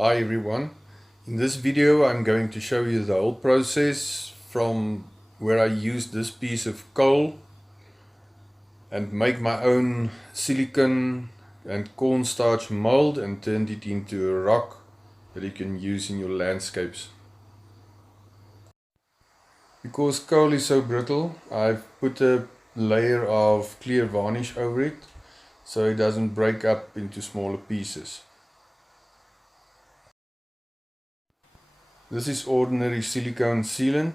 Hi everyone, in this video I'm going to show you the whole process from where I used this piece of coal and make my own silicone and cornstarch mold and turned it into a rock that you can use in your landscapes. Because coal is so brittle, I've put a layer of clear varnish over it so it doesn't break up into smaller pieces. This is ordinary silicone sealant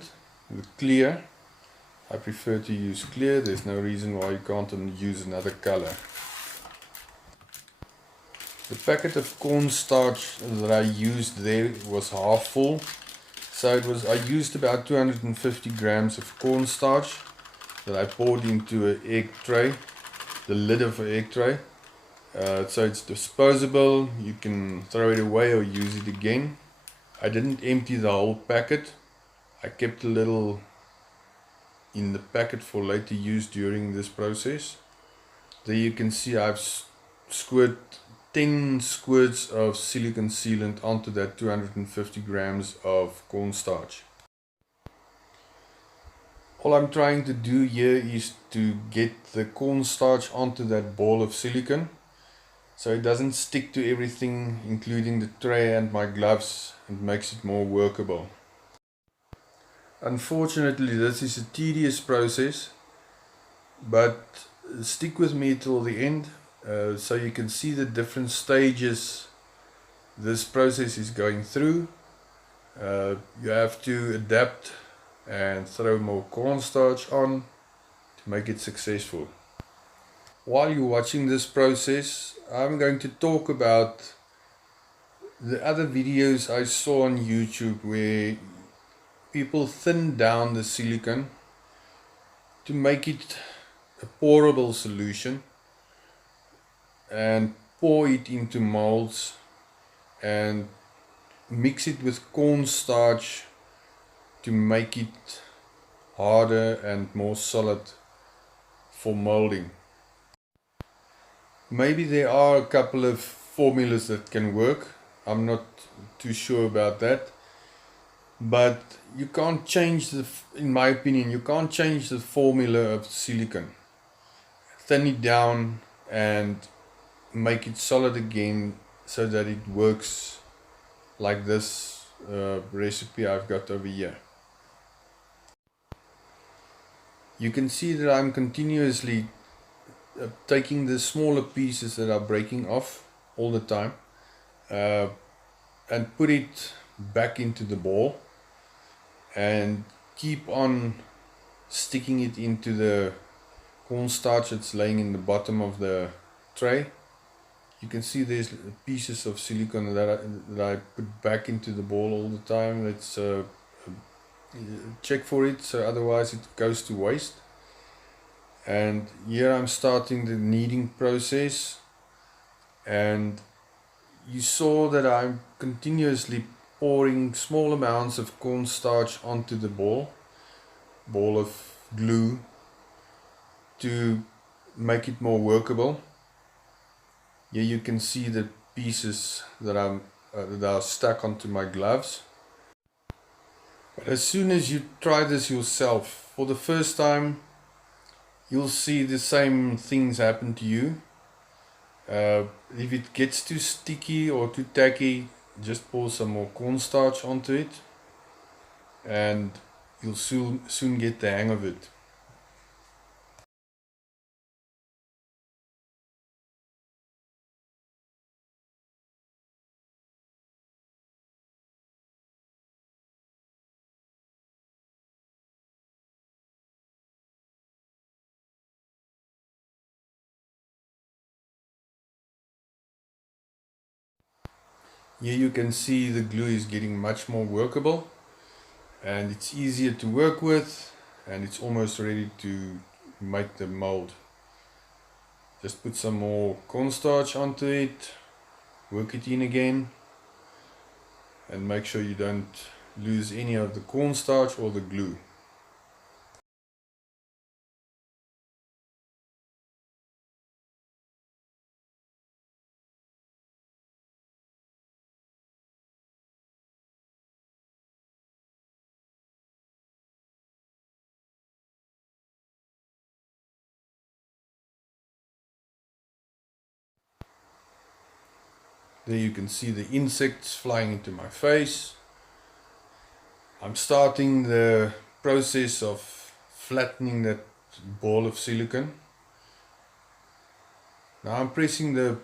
with clear. I prefer to use clear, there's no reason why you can't use another color. The packet of cornstarch that I used there was half full. So I used about 250 grams of cornstarch that I poured into an egg tray, the lid of an egg tray. So it's disposable, you can throw it away or use it again. I didn't empty the whole packet, I kept a little in the packet for later use during this process. There you can see I've squirt 10 squirts of silicone sealant onto that 250 grams of cornstarch. All I'm trying to do here is to get the cornstarch onto that ball of silicone so it doesn't stick to everything, including the tray and my gloves, and makes it more workable. Unfortunately, this is a tedious process, but stick with me till the end so you can see the different stages this process is going through. You have to adapt and throw more cornstarch on to make it successful. While you're watching this process, I'm going to talk about the other videos I saw on YouTube where people thin down the silicone to make it a pourable solution and pour it into molds and mix it with cornstarch to make it harder and more solid for molding. Maybe there are a couple of formulas that can work, I'm not too sure about that, but you can't change in my opinion, you can't change the formula of silicone. Thin it down and make it solid again so that it works like this recipe I've got over here. You can see that I'm continuously taking the smaller pieces that are breaking off all the time and put it back into the ball and keep on sticking it into the cornstarch that's laying in the bottom of the tray. You can see there's pieces of silicone that I put back into the ball all the time. Let's check for it, so otherwise it goes to waste. And here I'm starting the kneading process, and you saw that I'm continuously pouring small amounts of cornstarch onto the ball of glue to make it more workable. Here you can see the pieces that are stuck onto my gloves. But as soon as you try this yourself for the first time, you'll see the same things happen to you. If it gets too sticky or too tacky, just pour some more cornstarch onto it and you'll soon get the hang of it. Here you can see the glue is getting much more workable and it's easier to work with, and it's almost ready to make the mold. Just put some more cornstarch onto it, work it in again, and make sure you don't lose any of the cornstarch or the glue. There you can see the insects flying into my face. I'm starting the process of flattening that ball of silicone. Now I'm pressing the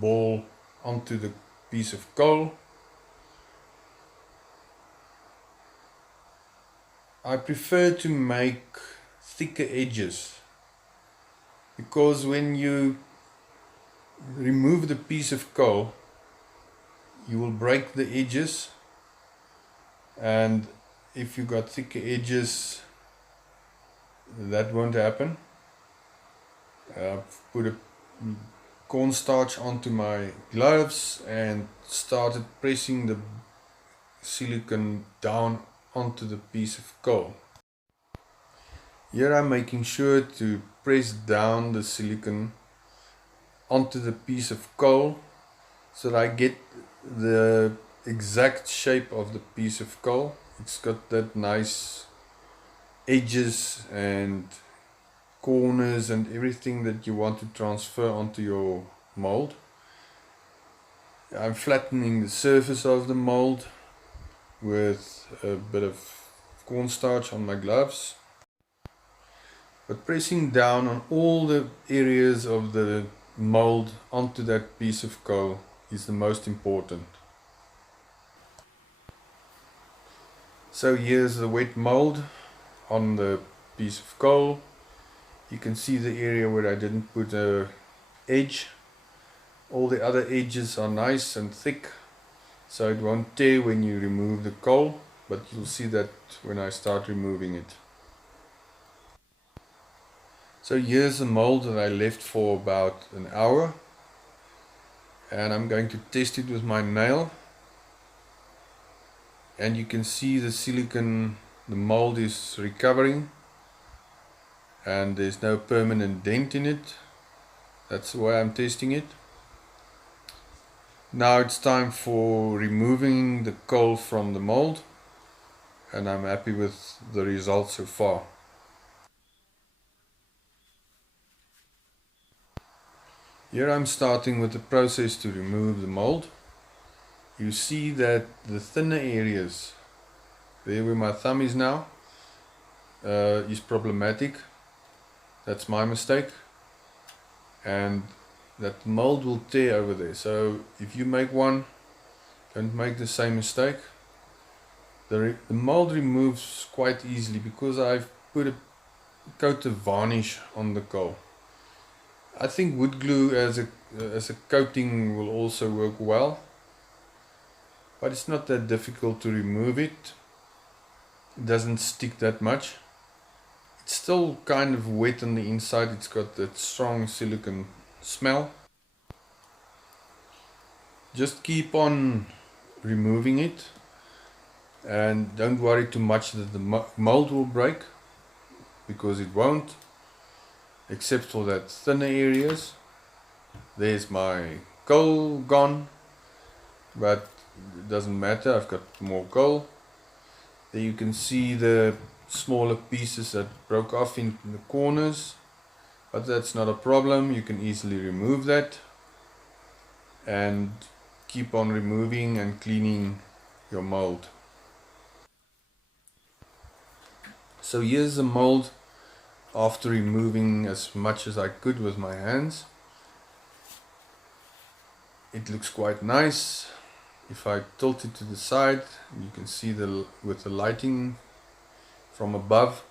ball onto the piece of coal. I prefer to make thicker edges because when you remove the piece of coal, you will break the edges, and if you got thicker edges, that won't happen. Put a cornstarch onto my gloves and started pressing the silicone down onto the piece of coal. Here I'm making sure to press down the silicone onto the piece of coal so that I get the exact shape of the piece of coal. It's got that nice edges and corners and everything that you want to transfer onto your mold. I'm flattening the surface of the mold with a bit of cornstarch on my gloves, but pressing down on all the areas of the mold onto that piece of coal is the most important. So here's the wet mold on the piece of coal. You can see the area where I didn't put a edge. All the other edges are nice and thick, so it won't tear when you remove the coal, but you'll see that when I start removing it. So here's the mold that I left for about an hour, and I'm going to test it with my nail. And you can see the silicone, the mold is recovering and there's no permanent dent in it. That's the way I'm testing it. Now it's time for removing the coal from the mold, and I'm happy with the result so far. Here I'm starting with the process to remove the mold. You see that the thinner areas, there where my thumb is now, is problematic. That's my mistake, and that mold will tear over there. So if you make one, don't make the same mistake. The mold removes quite easily because I've put a coat of varnish on the coal. I think wood glue as a coating will also work well, but it's not that difficult to remove it. It doesn't stick that much. It's still kind of wet on the inside. It's got that strong silicone smell. Just keep on removing it and don't worry too much that the mold will break, because it won't, except for that thinner areas. There's my coal gone, but it doesn't matter, I've got more coal. There you can see the smaller pieces that broke off in the corners, but that's not a problem. You can easily remove that and keep on removing and cleaning your mold. So here's the mold after removing as much as I could with my hands. It looks quite nice. If I tilt it to the side, you can see with the lighting from above,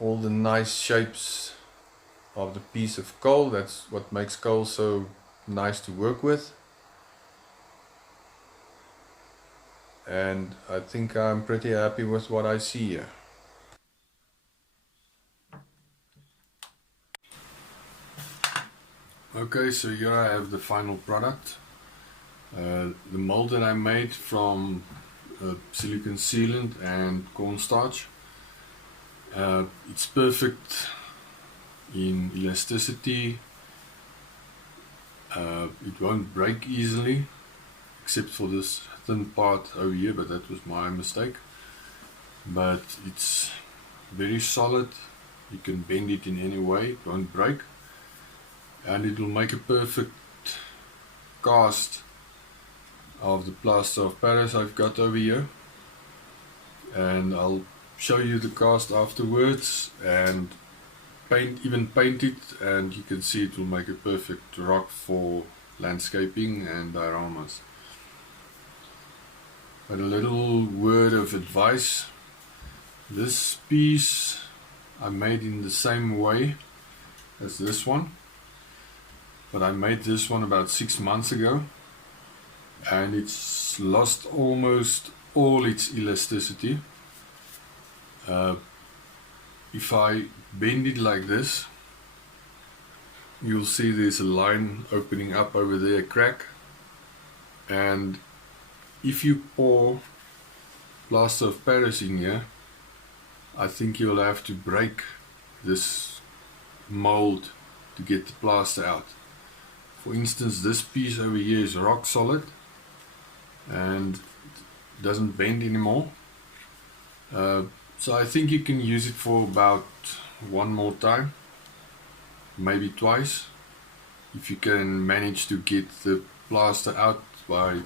all the nice shapes of the piece of coal. That's what makes coal so nice to work with. And I think I'm pretty happy with what I see here. Okay, so here I have the final product. The mold that I made from silicone sealant and cornstarch. It's perfect in elasticity. It won't break easily, except for this thin part over here, but that was my mistake. But it's very solid. You can bend it in any way, it won't break, and it will make a perfect cast of the plaster of Paris I've got over here, and I'll show you the cast afterwards and paint it, and you can see it will make a perfect rock for landscaping and dioramas. But a little word of advice: this piece I made in the same way as this one, but I made this one about 6 months ago, and it's lost almost all its elasticity. If I bend it like this, you'll see there's a line opening up over there, a crack, and if you pour plaster of Paris in here, I think you'll have to break this mold to get the plaster out. For instance, this piece over here is rock solid and doesn't bend anymore. So I think you can use it for about one more time, maybe twice, if you can manage to get the plaster out by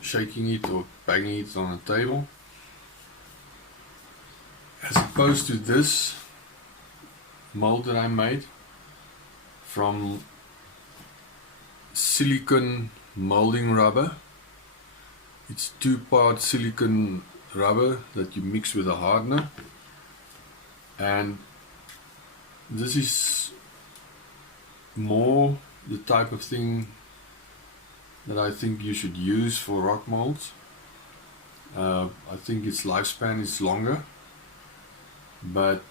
shaking it or banging it on a table. As opposed to this mold that I made from silicone molding rubber. It's 2-part silicone rubber that you mix with a hardener, and this is more the type of thing that I think you should use for rock molds. I think its lifespan is longer, but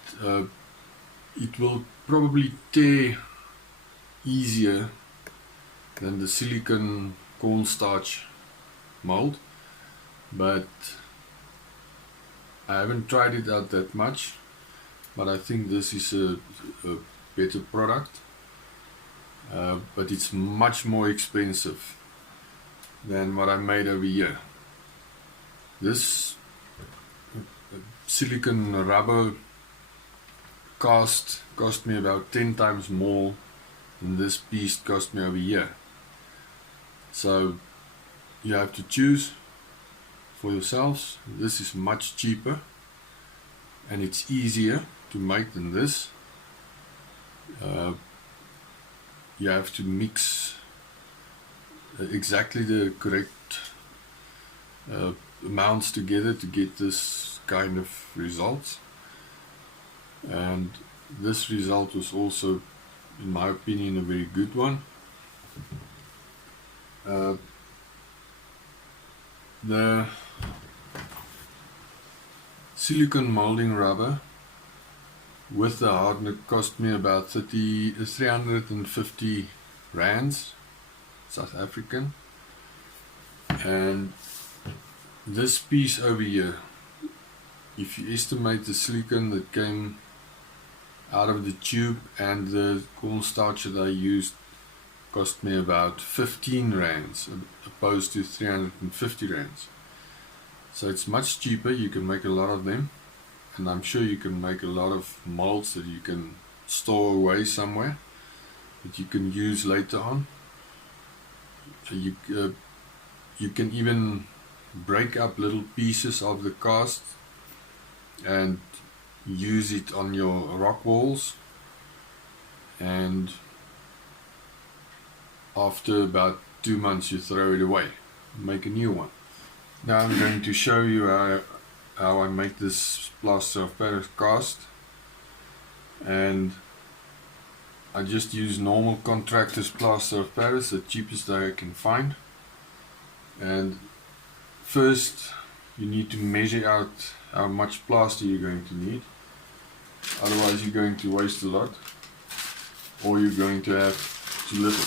it will probably tear easier than the silicone cornstarch mold, but I haven't tried it out that much, but I think this is a better product, but it's much more expensive than what I made over here. This silicone rubber cast cost me about 10 times more than this piece cost me over here. So you have to choose for yourselves. This is much cheaper and it's easier to make than this. You have to mix exactly the correct amounts together to get this kind of result, and this result was also, in my opinion, a very good one. The silicone molding rubber with the hardener cost me about 350 rands, South African, and this piece over here, if you estimate the silicone that came out of the tube and the cornstarch that I used, cost me about 15 rands opposed to 350 rands. So it's much cheaper, you can make a lot of them, and I'm sure you can make a lot of molds that you can store away somewhere that you can use later on. You can even break up little pieces of the cast and use it on your rock walls, and after about 2 months you throw it away, make a new one. Now I'm going to show you how I make this plaster of Paris cast, and I just use normal contractor's plaster of Paris, the cheapest that I can find. And first you need to measure out how much plaster you're going to need, otherwise you're going to waste a lot, or you're going to have too little.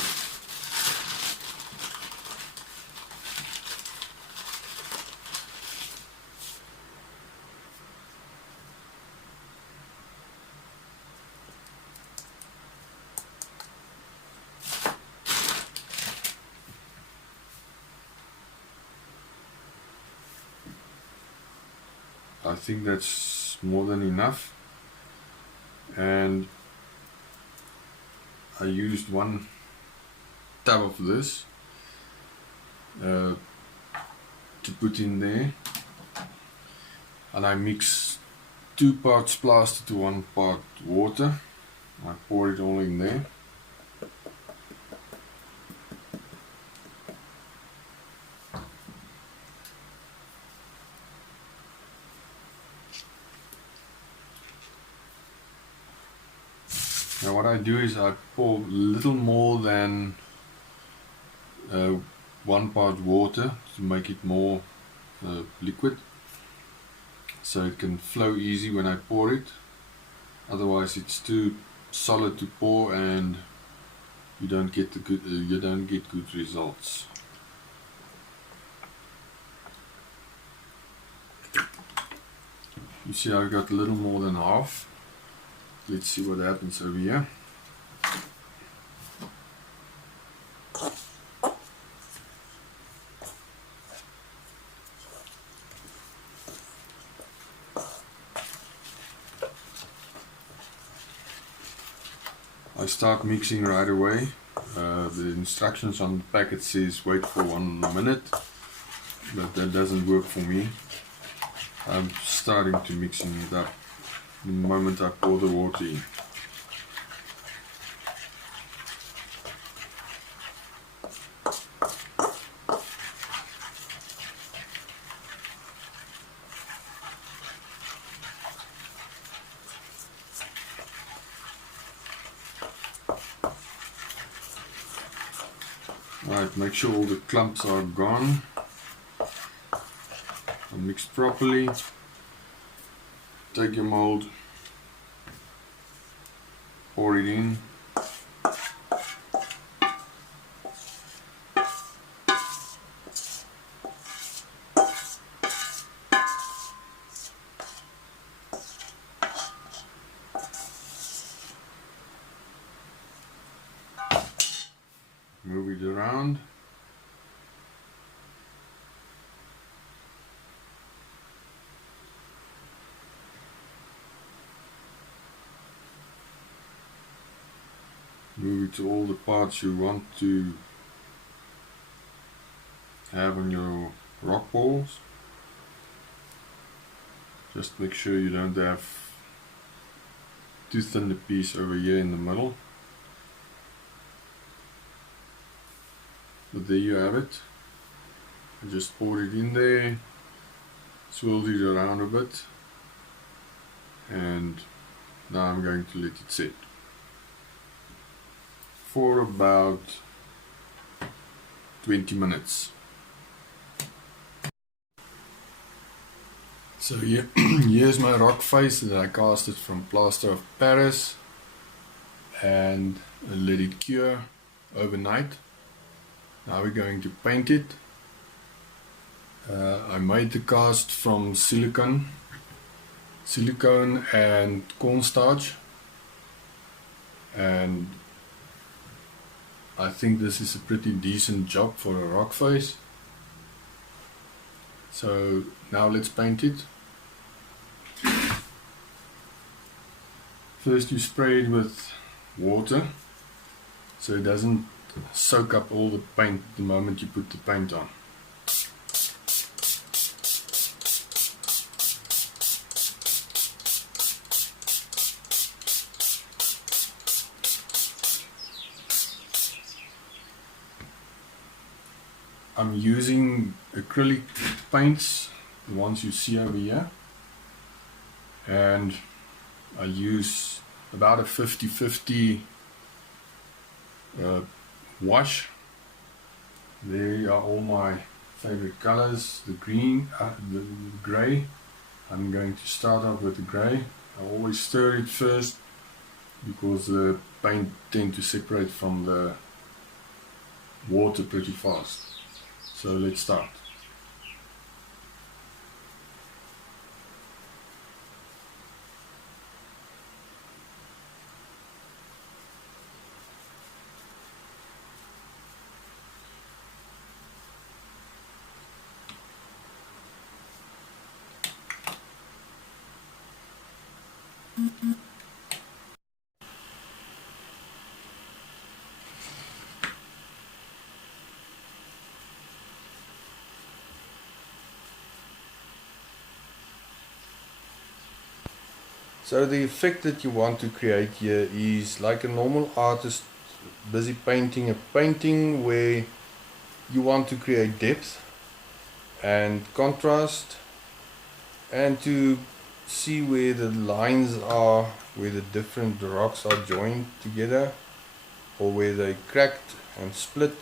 I think that's more than enough, and I used 1 tab of this. to put in there, and I mix 2 parts plaster to 1 part water. I pour it all in there. Now what I do is I pour a little more than 1 part water to make it more liquid, so it can flow easy when I pour it. Otherwise it's too solid to pour and you don't get good results. You see I've got a little more than half. Let's see what happens over here. I start mixing right away. The instructions on the packet says wait for 1 minute, but that doesn't work for me. I'm starting to mixing it up the moment I pour the water in. Alright, make sure all the clumps are gone and mixed properly. Take your mold, pour it in. Move it around. Move it to all the parts you want to have on your rock balls. Just make sure you don't have too thin a piece over here in the middle. But there you have it. I just poured it in there, swirled it around a bit, and now I'm going to let it sit for about 20 minutes. So here, here's my rock face that I casted from plaster of Paris and let it cure overnight. Now we're going to paint it. I made the cast from silicone and cornstarch, and I think this is a pretty decent job for a rock face. So now let's paint it. First you spray it with water so it doesn't soak up all the paint the moment you put the paint on. I'm using acrylic paints, the ones you see over here, and I use about a 50-50 wash. There are all my favorite colors, the green, the grey. I'm going to start off with the grey. I always stir it first because the paint tends to separate from the water pretty fast. So let's start. So the effect that you want to create here is like a normal artist busy painting a painting, where you want to create depth and contrast, and to see where the lines are, where the different rocks are joined together, or where they cracked and split.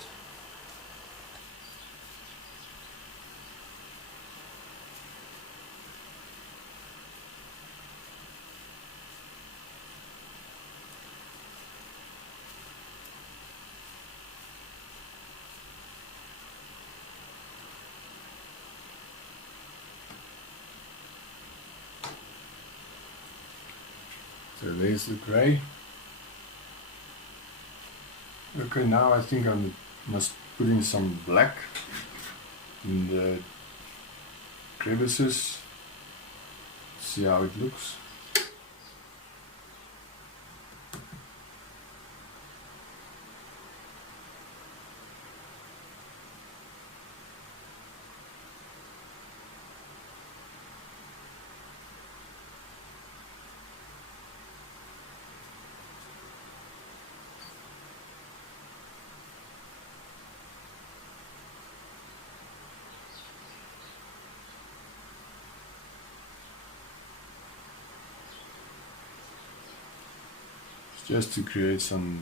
So there's the grey. Okay, now I think I must put in some black in the crevices, see how it looks. Just to create some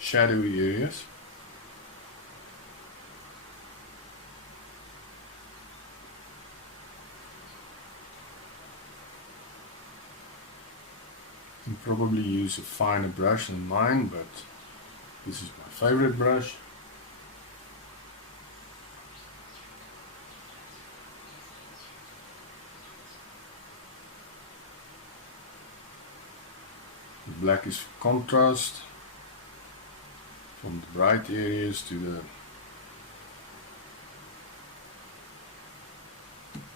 shadowy areas. You can probably use a finer brush than mine, but this is my favorite brush. The black is for contrast, from the bright areas to the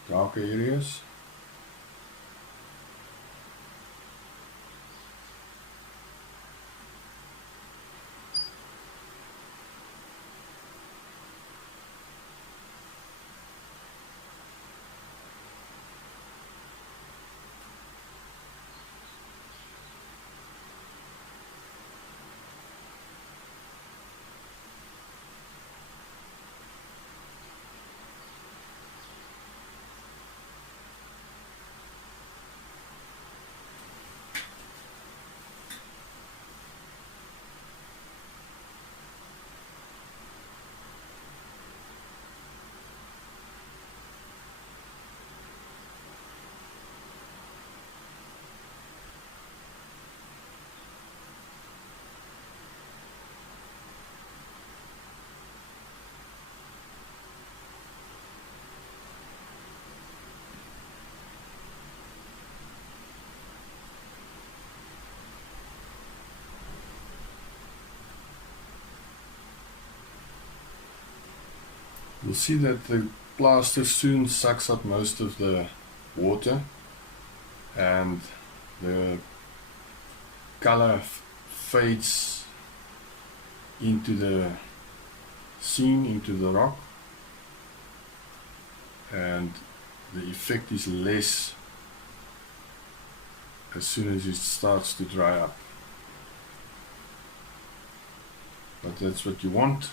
darker areas. You'll see that the plaster soon sucks up most of the water, and the color fades into the scene, into the rock, and the effect is less as soon as it starts to dry up. But that's what you want.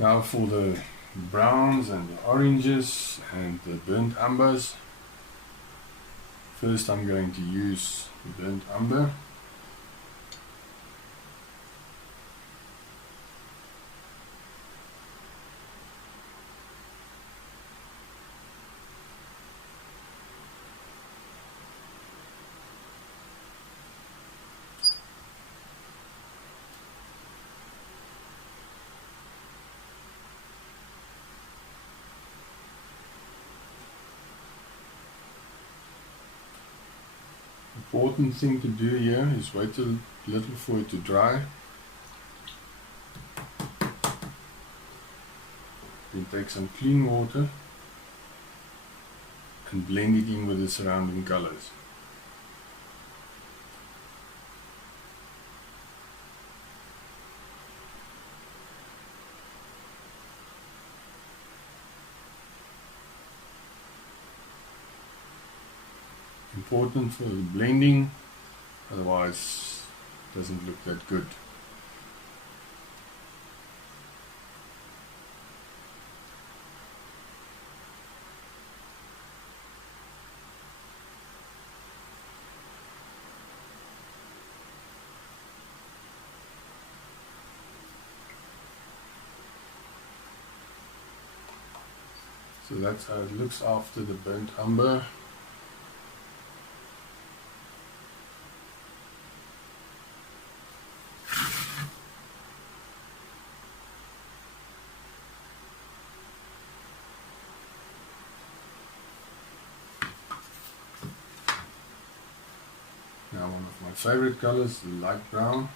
Now for the browns and the oranges and the burnt umbers. First I'm going to use the burnt umber. important thing to do here is wait a little for it to dry. Then take some clean water and blend it in with the surrounding colors. Important for the blending, otherwise it doesn't look that good. So that's how it looks after the burnt umber. Now one of my favorite colors, the light brown.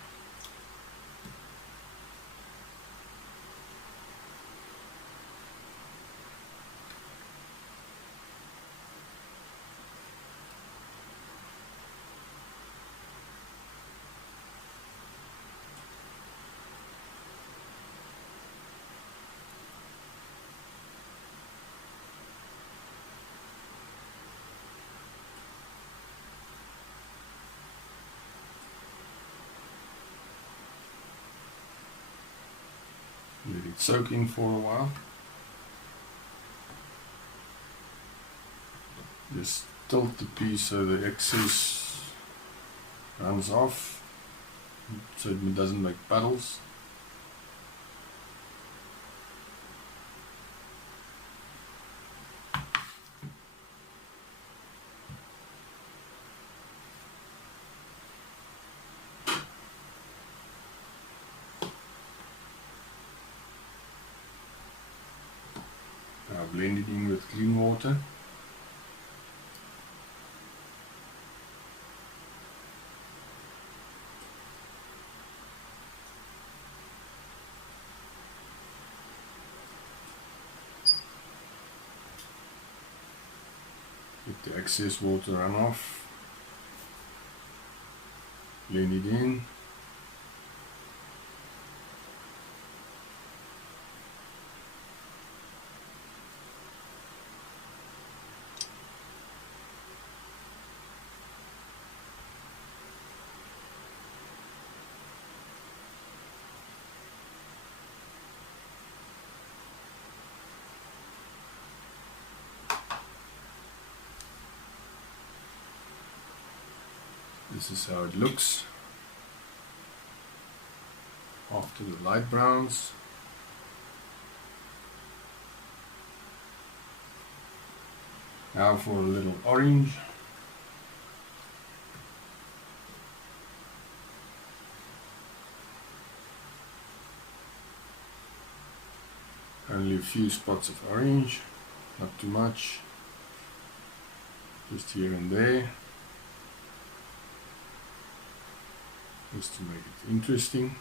Let it soak in for a while. Just tilt the piece so the excess runs off, so it doesn't make puddles. Now blend it in with clean water. Let the excess water run off. Blend it in. This is how it looks after the light browns. Now for a little orange. Only a few spots of orange, not too much, just here and there, just to make it interesting.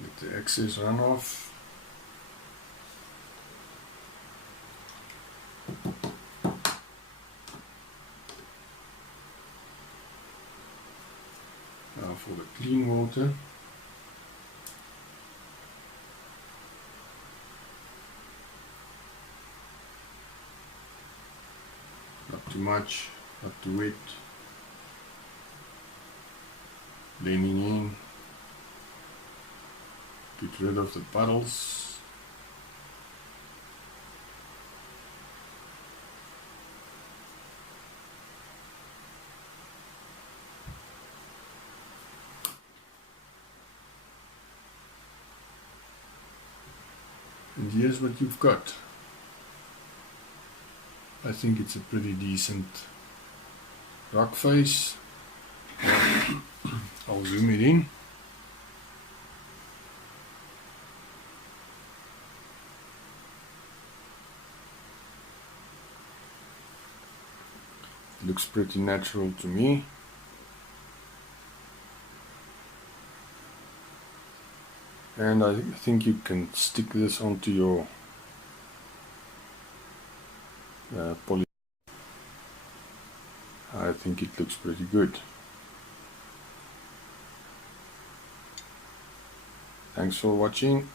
Let the excess run off. Now for the clean water. Not too much, not too wet. Blending in. Get rid of the puddles. And here's what you've got. I think it's a pretty decent rock face. I'll zoom it in. Looks pretty natural to me. And I think you can stick this onto your poly. I think it looks pretty good. Thanks for watching.